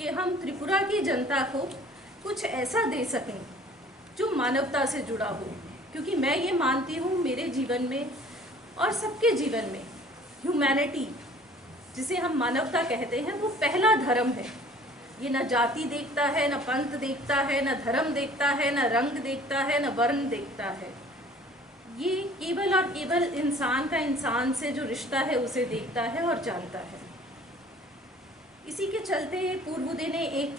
कि हम त्रिपुरा की जनता को कुछ ऐसा दे सकें जो मानवता से जुड़ा हो, क्योंकि मैं ये मानती हूँ मेरे जीवन में और सबके जीवन में ह्यूमैनिटी, जिसे हम मानवता कहते हैं, वो पहला धर्म है। ये न जाति देखता है, न पंथ देखता है, न धर्म देखता है, न रंग देखता है, न वर्ण देखता है। ये केवल और केवल इंसान का इंसान से जो रिश्ता है उसे देखता है और जानता है। इसी के चलते पूर्वोदय ने एक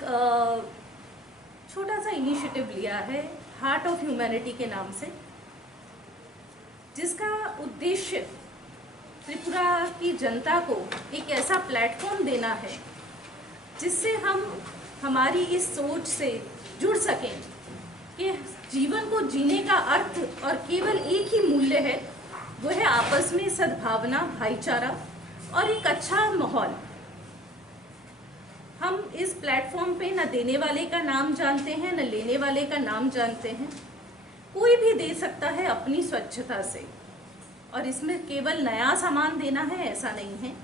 छोटा सा इनिशिएटिव लिया है हार्ट ऑफ ह्यूमैनिटी के नाम से, जिसका उद्देश्य त्रिपुरा की जनता को एक ऐसा प्लेटफॉर्म देना है जिससे हम हमारी इस सोच से जुड़ सकें कि जीवन को जीने का अर्थ और केवल एक ही मूल्य है, वो है आपस में सद्भावना, भाईचारा और एक अच्छा माहौल। हम इस प्लेटफॉर्म पे न देने वाले का नाम जानते हैं, न लेने वाले का नाम जानते हैं। कोई भी दे सकता है अपनी स्वच्छता से, और इसमें केवल नया सामान देना है ऐसा नहीं है।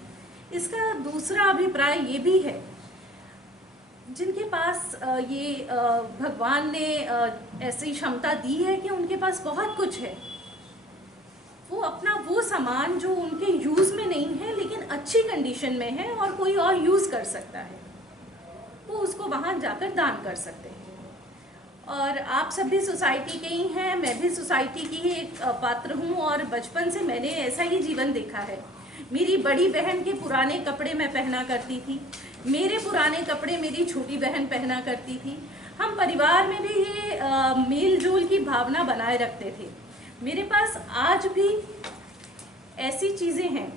इसका दूसरा अभिप्राय ये भी है, जिनके पास ये भगवान ने ऐसी क्षमता दी है कि उनके पास बहुत कुछ है, वो अपना वो सामान जो उनके यूज़ में नहीं है लेकिन अच्छी कंडीशन में है और कोई और यूज़ कर सकता है, वो उसको वहाँ जाकर दान कर सकते हैं। और आप सब भी सोसाइटी के ही हैं, मैं भी सोसाइटी की ही एक पात्र हूँ, और बचपन से मैंने ऐसा ही जीवन देखा है। मेरी बड़ी बहन के पुराने कपड़े मैं पहना करती थी, मेरे पुराने कपड़े मेरी छोटी बहन पहना करती थी। हम परिवार में भी ये मेल जोल की भावना बनाए रखते थे। मेरे पास आज भी ऐसी चीज़ें हैं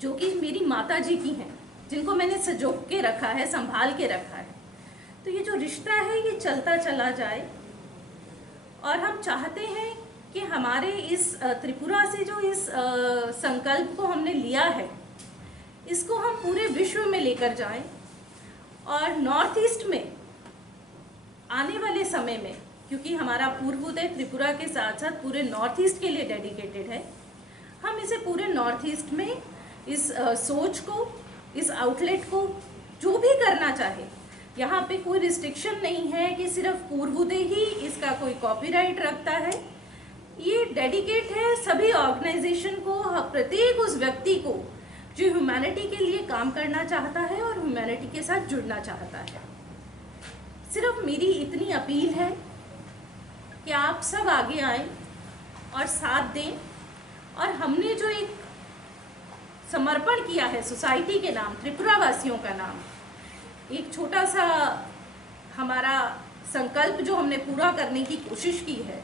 जो कि मेरी माता जी की हैं, जिनको मैंने सजो के रखा है, संभाल के रखा है। तो ये जो रिश्ता है ये चलता चला जाए, और हम चाहते हैं कि हमारे इस त्रिपुरा से जो इस संकल्प को हमने लिया है, इसको हम पूरे विश्व में लेकर जाएं, और नॉर्थ ईस्ट में आने वाले समय में, क्योंकि हमारा पूर्वोदय त्रिपुरा के साथ साथ पूरे नॉर्थ ईस्ट के लिए डेडिकेटेड है, हम इसे पूरे नॉर्थ ईस्ट में इस सोच को, इस आउटलेट को जो भी करना चाहे, यहाँ पे कोई रिस्ट्रिक्शन नहीं है कि सिर्फ पूर्वोदय ही इसका कोई कॉपीराइट रखता है। ये डेडिकेट है सभी ऑर्गेनाइजेशन को, प्रत्येक उस व्यक्ति को जो ह्यूमैनिटी के लिए काम करना चाहता है और ह्यूमैनिटी के साथ जुड़ना चाहता है। सिर्फ मेरी इतनी अपील है कि आप सब आगे आएं और साथ दें, और हमने जो एक समर्पण किया है सोसाइटी के नाम, त्रिपुरा वासियों का नाम, एक छोटा सा हमारा संकल्प जो हमने पूरा करने की कोशिश की है,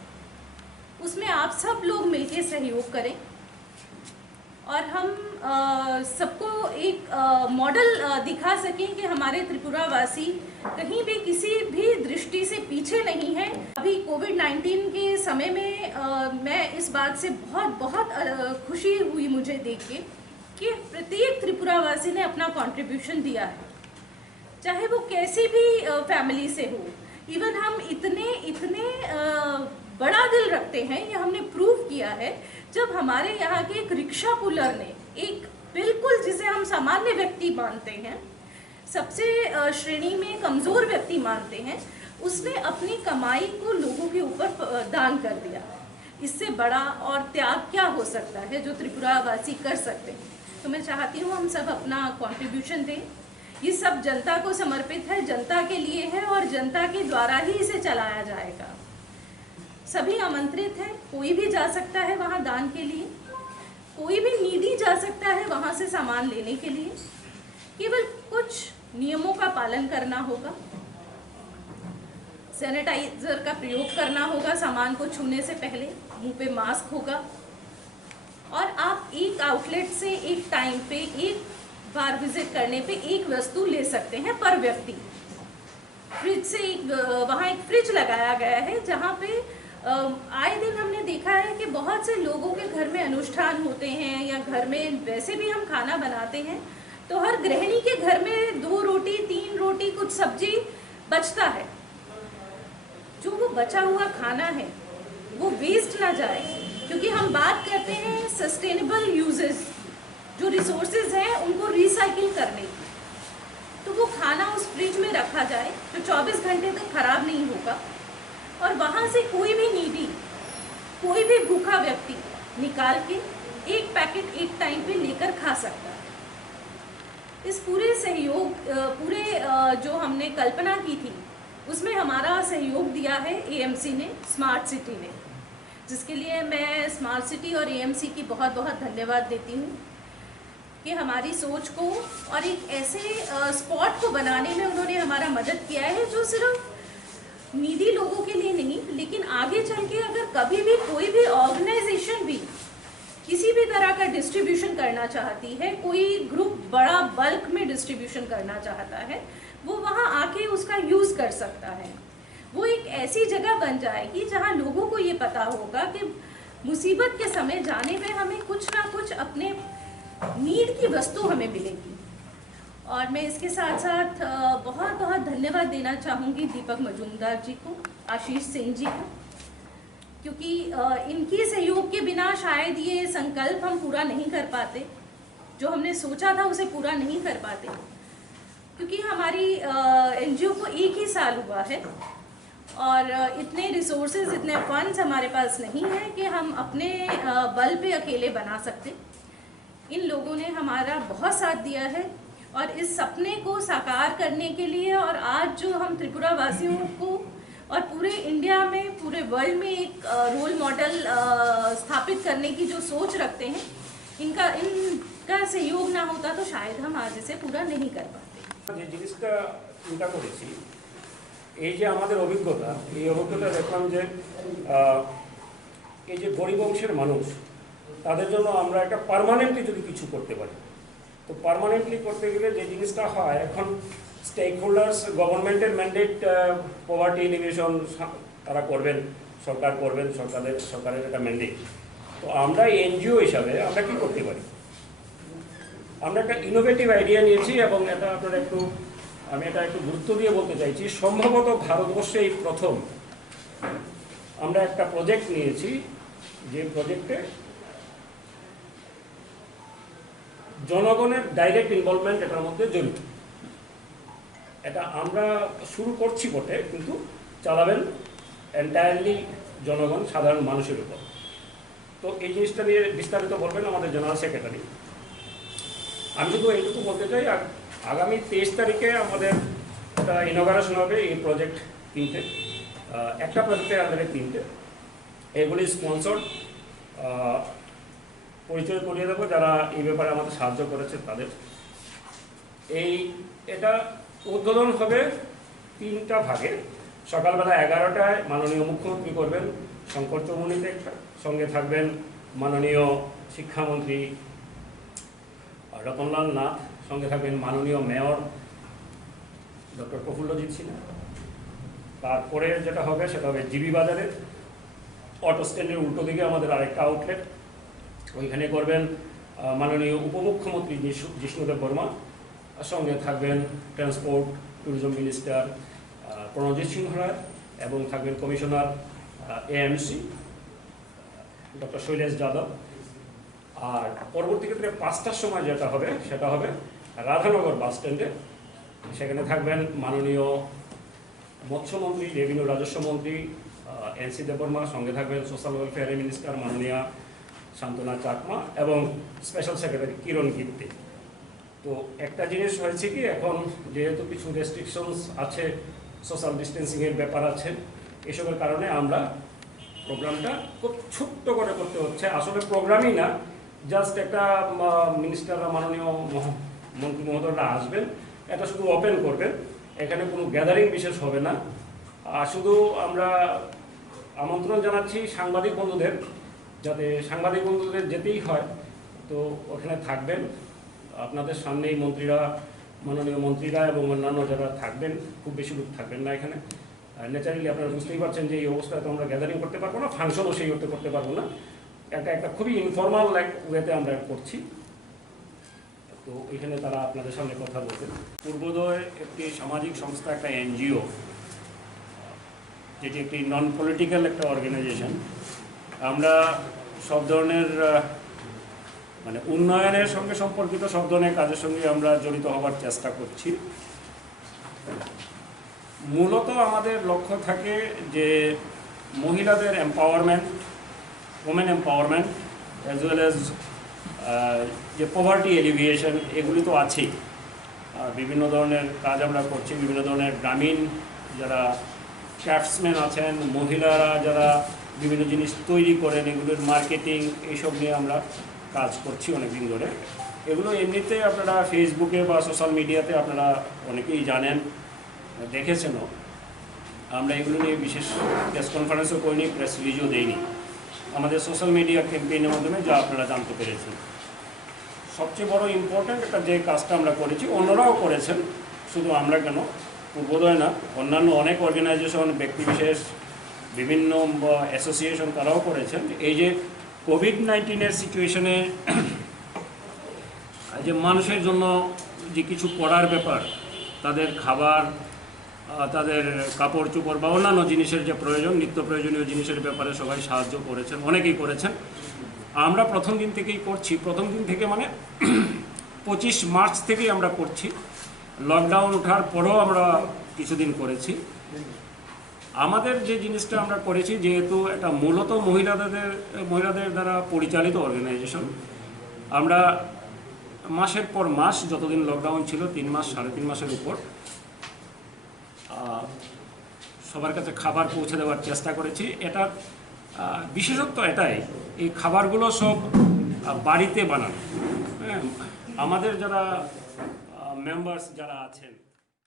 उसमें आप सब लोग मिलकर सहयोग करें, और हम सबको एक मॉडल दिखा सकें कि हमारे त्रिपुरा वासी कहीं भी किसी भी दृष्टि से पीछे नहीं है। अभी कोविड-19 के समय में मैं इस बात से बहुत खुशी हुई मुझे देख के कि प्रत्येक त्रिपुरा वासी ने अपना कंट्रीब्यूशन दिया है, चाहे वो कैसी भी फैमिली से हो। इवन हम इतने बड़ा दिल रखते हैं, ये हमने प्रूव किया है जब हमारे यहाँ के एक रिक्शा पुलर ने, एक बिल्कुल जिसे हम सामान्य व्यक्ति मानते हैं, सबसे श्रेणी में कमज़ोर व्यक्ति मानते हैं, उसने अपनी कमाई को लोगों के ऊपर दान कर दिया। इससे बड़ा और त्याग क्या हो सकता है जो त्रिपुरा वासी कर सकते हैं। तो मैं चाहती हूँ हम सब अपना कंट्रीब्यूशन दें। ये सब जनता को समर्पित है, जनता के लिए है, और जनता के द्वारा ही इसे चलाया जाएगा। सभी आमंत्रित हैं, कोई भी जा सकता है वहाँ दान के लिए, कोई भी नीडी जा सकता है वहाँ से सामान लेने के लिए। केवल कुछ नियमों का पालन करना होगा, सैनिटाइजर का प्रयोग करना होगा, सामान को छूने से पहले मुंह पे मास्क होगा, और आप एक आउटलेट से एक टाइम पे, एक बार विजिट करने पे एक वस्तु ले सकते हैं पर व्यक्ति। फ्रिज से वहाँ एक फ्रिज लगाया गया है, जहाँ पे आए दिन हमने देखा है कि बहुत से लोगों के घर में अनुष्ठान होते हैं, या घर में वैसे भी हम खाना बनाते हैं, तो हर गृहिणी के घर में 2 रोटी 3 रोटी कुछ सब्जी बचता है। जो वो बचा हुआ खाना है वो वेस्ट ना जाए, क्योंकि हम बात करते हैं सस्टेनेबल यूजेस, जो रिसोर्सेज हैं उनको रिसाइकिल करने की। तो वो खाना उस फ्रिज में रखा जाए जो 24 घंटे तक खराब नहीं होगा, और वहाँ से कोई भी नीडी, कोई भी भूखा व्यक्ति निकाल के एक पैकेट एक टाइम पे लेकर खा सकता है। इस पूरे सहयोग जो हमने कल्पना की थी उसमें हमारा सहयोग दिया है एएमसी ने, स्मार्ट सिटी ने, जिसके लिए मैं स्मार्ट सिटी और एएमसी की बहुत बहुत धन्यवाद देती हूँ कि हमारी सोच को और एक ऐसे स्पॉट को बनाने में उन्होंने हमारा मदद किया है जो सिर्फ नीडी लोगों के लिए नहीं, लेकिन आगे चल के अगर कभी भी कोई भी ऑर्गेनाइजेशन भी किसी भी तरह का डिस्ट्रीब्यूशन करना चाहती है, कोई ग्रुप बड़ा बल्क में डिस्ट्रीब्यूशन करना चाहता है, वो वहाँ आके उसका यूज़ कर सकता है। वो एक ऐसी जगह बन जाएगी जहाँ लोगों को ये पता होगा कि मुसीबत के समय जाने में हमें कुछ ना कुछ अपने नीड की वस्तु हमें मिलेगी। और मैं इसके साथ साथ बहुत बहुत धन्यवाद देना चाहूँगी दीपक मजूमदार जी को, आशीष सेन जी को, क्योंकि इनके सहयोग के बिना शायद ये संकल्प हम पूरा नहीं कर पाते, जो हमने सोचा था उसे पूरा नहीं कर पाते, क्योंकि हमारी एनजीओ को 1 ही साल हुआ है और इतने रिसोर्सेज, इतने फंड्स हमारे पास नहीं है कि हम अपने बल पे अकेले बना सकते। इन लोगों ने हमारा बहुत साथ दिया है और इस सपने को साकार करने के लिए, और आज जो हम त्रिपुरा वासियों को और पूरे इंडिया में, पूरे वर्ल्ड में एक रोल मॉडल स्थापित करने की जो सोच रखते हैं, इनका सहयोग ना होता तो शायद हम आज इसे पूरा नहीं कर पाते। যে জিনিসটা চিন্তা করেছি, এই যে আমাদের অভিজ্ঞতা, এই অভিজ্ঞতা দেখলাম যে এই যে গরিব অংশের মানুষ, তাদের জন্য আমরা একটা পার্মানেন্টলি যদি কিছু করতে পারি, তো পার্মানেন্টলি করতে গেলে যে জিনিসটা হয়, এখন স্টেক হোল্ডার্স, গভর্নমেন্টের ম্যান্ডেট পভার্টি এলিমিনেশন তারা করবেন, সরকার করবেন, সরকারের একটা ম্যান্ডেট। তো আমরা এনজিও হিসাবে আমরা কি করতে পারি? আমরা একটা ইনোভেটিভ আইডিয়া নিয়েছি এবং এটা আপনারা আমি এটা একটু গুরুত্ব দিয়ে বলতে চাইছি। সম্ভবত ভারতবর্ষে এই প্রথম আমরা একটা প্রজেক্ট নিয়েছি, যে প্রজেক্টে জনগণের ডাইরেক্ট ইনভলভমেন্ট এটার মধ্যে জড়িত। এটা আমরা শুরু করছি বটে, কিন্তু চালাবেন এন্টায়ারলি জনগণ, সাধারণ মানুষের উপর। তো এই জিনিসটা নিয়ে বিস্তারিত বলবেন আমাদের জেনারেল সেক্রেটারি। আমি শুধু এইটুকু বলতে চাই, আগামী 23 তারিখে আমাদের একটা ইনঅগারেশন হবে এই প্রজেক্ট 3টে, একটা প্রজেক্টের আন্ডারে 3টে। এগুলি স্পন্সর্ড, পরিচয় করিয়ে দেবো যারা এই ব্যাপারে আমাদের সাহায্য করেছে তাদের। এটা উদ্বোধন হবে 3টা ভাগে। সকালবেলা 11টায় মাননীয় মুখ্যমন্ত্রী করবেন শঙ্কর চৌমুহনীতে একটা, সঙ্গে থাকবেন মাননীয় শিক্ষামন্ত্রী রতনলাল নাথ, সঙ্গে থাকবেন মাননীয় মেয়র ডক্টর প্রফুল্লজিৎ সিনহা। তারপরে যেটা হবে সেটা হবে জিবি বাজারের অটো স্ট্যান্ডের উল্টো দিকে আমাদের আরেকটা আউটলেট, ওইখানে করবেন মাননীয় উপমুখ্যমন্ত্রী জিষ্ণুদেব বর্মা, সঙ্গে থাকবেন transport tourism minister Pranajit Singha Roy, এবং থাকবেন commissioner AMC doctor Shailesh Yadav. আর পরবর্তী ক্ষেত্রে 5টার সময় যেটা হবে সেটা হবে রাধানগর বাস স্ট্যান্ডে, সেখানে থাকবেন মাননীয় মৎস্যমন্ত্রী, রেভিনিউ রাজস্ব মন্ত্রী এনসি দেববর্মা, সঙ্গে থাকবেন সোশ্যাল ওয়েলফেয়ার মিনিস্টার মাননীয়া শান্তনা চাকমা এবং স্পেশাল সেক্রেটারি কিরণ গিত্তে। তো একটা জিনিস হয়েছে কি, এখন যেহেতু কিছু রেস্ট্রিকশনস আছে, সোশ্যাল ডিস্টেন্সিংয়ের ব্যাপার আছে, এসবের কারণে আমরা প্রোগ্রামটা খুব ছোট্ট করে করতে হচ্ছে। আসলে প্রোগ্রামই না, জাস্ট একটা মিনিস্টাররা, মাননীয় মন্ত্রী মহোদয়রা আসবেন, এটা শুধু ওপেন করবেন, এখানে কোনো গ্যাদারিং বিশেষ হবে না। আর শুধু আমরা আমন্ত্রণ জানাচ্ছি সাংবাদিক বন্ধুদের, যাতে সাংবাদিক বন্ধুদের যেতেই হয় তো ওখানে থাকবেন। আপনাদের সামনেই মন্ত্রীরা, মাননীয় মন্ত্রীরা এবং অন্যান্য যারা থাকবেন, খুব বেশি লোক থাকবেন না এখানে। ন্যাচারালি আপনারা বুঝতেই পারছেন যে এই অবস্থায় তো আমরা গ্যাদারিং করতে পারবো না, ফাংশনও সেই করতে পারবো না, একটা খুবই ইনফর্মাল ওয়েতে আমরা করছি। তো এখানে তারা আপনাদের সামনে কথা বলতেন। পূর্বোদয় একটি সামাজিক সংস্থা, একটা এনজিও, যেটি একটি নন পলিটিক্যাল একটা অর্গানাইজেশন। আমরা সব ধরনের উন্নয়নের সঙ্গে সম্পর্কিত সব ধরনের কাজের সঙ্গে আমরা জড়িত হওয়ার চেষ্টা করছি। মূলত আমাদের লক্ষ্য থাকে যে মহিলাদের empowerment, women empowerment, as well as যে পভার্টি এলিভিয়েশন, এগুলি তো আছেই। বিভিন্ন ধরনের কাজ আমরা করছি, বিভিন্ন ধরনের গ্রামীণ যারা ক্রাফটসম্যান আছেন, মহিলারা যারা বিভিন্ন জিনিস তৈরি করেন, এগুলোর মার্কেটিং, এইসব নিয়ে আমরা কাজ করছি অনেক দিন ধরে। এগুলো এমনিতে আপনারা ফেসবুকে বা সোশ্যাল মিডিয়াতে আপনারা অনেকেই জানেন, দেখেছেনও। আমরা এগুলো নিয়ে বিশেষ প্রেস কনফারেন্সও করিনি, প্রেস রিলিজও দেইনি, আমাদের সোশ্যাল মিডিয়া ক্যাম্পেইনের মাধ্যমে যা আপনারা জানতে পেরেছেন। সবচেয়ে বড় ইম্পর্ট্যান্ট একটা যে কাজটা আমরা করেছি, অন্যরাও করেছেন, শুধু আমরা কেন, পূর্বোদয় না, অন্যান্য অনেক অর্গানাইজেশন, ব্যক্তিবিশেষ, বিভিন্ন অ্যাসোসিয়েশন তারাও করেছেন। এই যে কোভিড-19-এর সিচুয়েশনে যে মানুষের জন্য যে কিছু করার ব্যাপার, তাদের খাবার, তাদের কাপড় চোপড় বা অন্যান্য জিনিসের যে প্রয়োজন, নিত্য প্রয়োজনীয় জিনিসের ব্যাপারে সবাই সাহায্য করেছেন, অনেকেই করেছেন। আমরা প্রথম দিন থেকেই করছি, প্রথম দিন থেকে মানে 25 মার্চ থেকেই আমরা করছি। লকডাউন ওঠার পরেও আমরা কিছুদিন করেছি। আমাদের যে জিনিসটা আমরা করেছি, যেহেতু এটা মূলত মহিলাদের দ্বারা পরিচালিত অর্গানাইজেশন, আমরা মাসের পর মাস, যতদিন লকডাউন ছিল, 3 মাস, 3.5 মাসের উপর, সবার কাছে খাবার পৌঁছে দেওয়ার চেষ্টা করেছি। এটা বিশেষত্ব এটাই, এই খাবারগুলো সব বাড়িতে বানানো। হ্যাঁ, আমাদের যারা মেম্বার্স যারা আছেন,